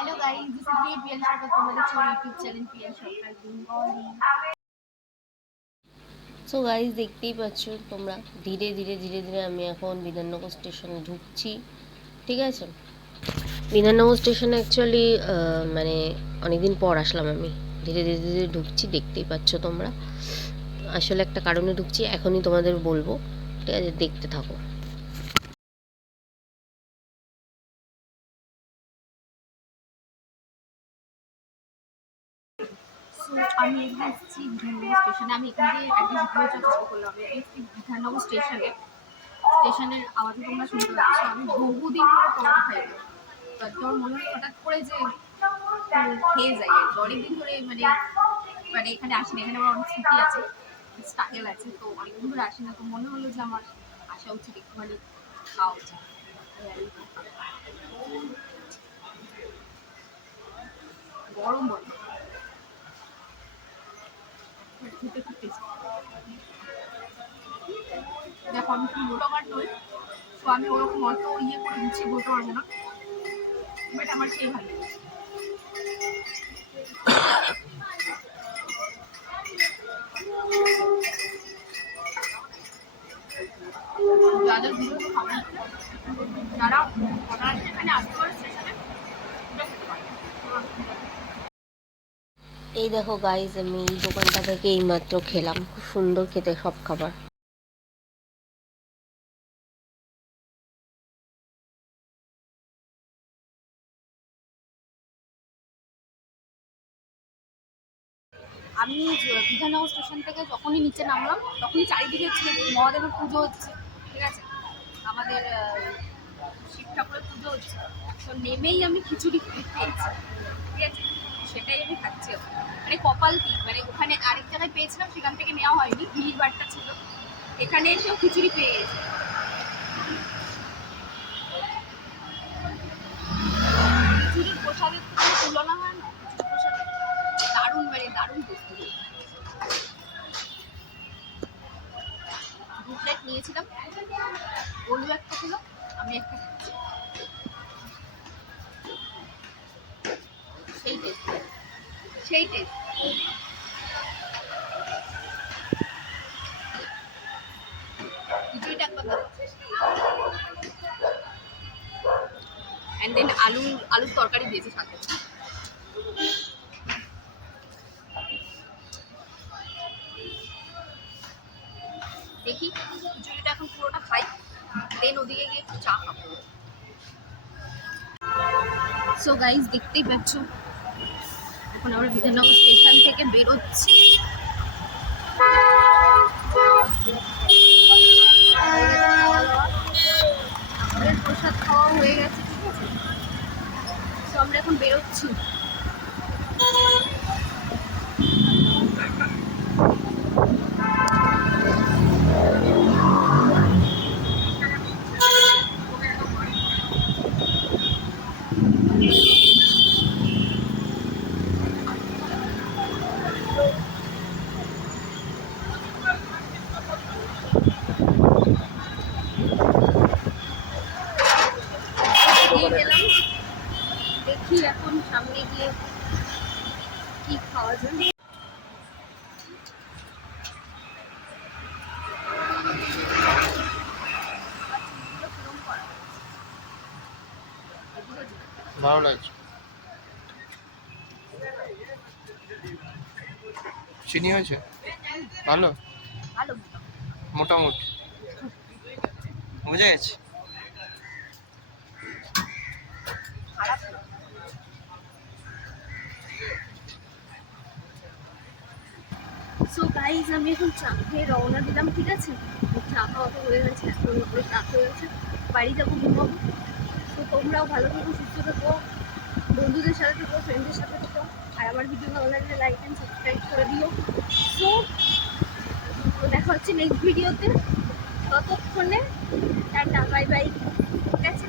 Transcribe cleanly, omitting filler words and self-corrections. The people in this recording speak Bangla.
Hello guys, this is me PL Shaka from the YouTube channel PL Shaka Bengali. So guys দেখতেই পাচ্ছ তোমরা ধীরে ধীরে ধীরে ধীরে আমি এখন বিধাননগর স্টেশনে ঢুকছি। ঠিক আছে, বিধাননগর স্টেশনে অ্যাকচুয়ালি মানে অনেকদিন পর আসলাম আমি। ধীরে ধীরে ধীরে ঢুকছি, দেখতেই পাচ্ছ তোমরা। আসলে একটা কারণে ঢুকছি, এখনই তোমাদের বলবো। ঠিক আছে, দেখতে থাকো। আমি এখানে এসেছি বিধাননগর স্টেশনে। আমি এখান থেকে একদিন ভিডিও চেষ্টা করলাম। আমি এসেছি বিধাননগর স্টেশনের আওয়াজে তোমরা শুনতে পাচ্ছ। আমি বহুদিন ধরে পরোটা খাই না, তো আজকে আমার মনে হয় হঠাৎ করে যে খেয়ে যাই। অনেকদিন ধরে মানে এখানে আসি না। এখানে আমার অনেক স্মৃতি আছে, স্ট্রাগল আছে, তো অনেকদিন ধরে আসি না, তো মনে হলো যে আমার আসা উচিত, একটুখানি খাওয়া উচিত। গরম বলো, খেতে খুব টেস্টি। দেখো আমি কি মোটা আমার নই, তো আমি ওরকম অত করে গুছিয়ে বলতে পারবো না, বাট আমার খেয়ে ভালো লাগে। যাদের ভিডিও খাবার যারা অর্ডার এখানে আসতে পারে স্টেশনে, এই দেখো গাইজ, আমি এই দোকানটা থেকে এইমাত্র খেলাম। খুব সুন্দর খেতে সব খাবার। আমি বিধাননগর স্টেশন থেকে যখনই নিচে নামলাম, তখনই চারিদিকে ছিল মহাদেবের পুজো হচ্ছে। ঠিক আছে, আমাদের শিব ঠাকুরের পুজো হচ্ছে, তো নেমেই আমি খিচুড়ি পেয়েছি। ঠিক আছে, সেটাই আমি খাচ্ছি। মানে কপাল কি, মানে ওখানে আরেক জায়গায় পেয়েছিলাম, সেখান থেকে নেওয়া হয়নি, ভিড় বাট্টা ছিল। এখানে এসেও খিচুড়ি পেয়ে গেছি। খিচুড়ির প্রসাদের তো কোনো তুলনা হয় না। খিচুড়ি প্রসাদের দারুণ, মানে দারুণ টেস্টি। 2 প্লেট নিয়েছিলাম, ওলু একটা ছিল, আমি একটা খাচ্ছি। সেই টেস্ট, সেই টেস্ট। খিচুড়িটা একবার দাও, অ্যান্ড দেন আলুর তরকারি দিয়েছে সাথে। দেখি খিচুড়িটা এখন পুরোটা খাই, দেন ওদিকে গিয়ে একটু চা খাবো। সো গাইজ দেখতেই পাচ্ছ, এখন আমরা বিধাননগর স্টেশন থেকে বেরোচ্ছি। আমাদের প্রসাদ খাওয়া হয়ে গেছে। ঠিক আছে, তো আমরা এখন বেরোচ্ছি। দেখি এখন সামনে গিয়ে কি খাওয়া যায়। ভালো লাগছে। চিনি হয়েছে ভালো, ভালো মোটামুটি বুঝে গেছি। খারাপ। সো গাইজ আমি এখন চা খেয়ে রওনা দিলাম। ঠিক আছে, চা খাওয়া তো হয়ে গেছে, এখন উপরে চা হয়ে গেছে, বাড়ি যাবো, ঘুমাবো। তো তোমরাও ভালো থেকো, সুস্থ থেকো, বন্ধুদের সাথে থেকো, ফ্রেন্ডদের সাথে থেকো, আর আমার ভিডিও ভালো লাগলে লাইক অ্যান্ড সাবস্ক্রাইব করে দিও। সো দেখা হচ্ছে নেক্সট ভিডিওতে, ততক্ষণে টাটা, বাই বাই। ঠিক আছে।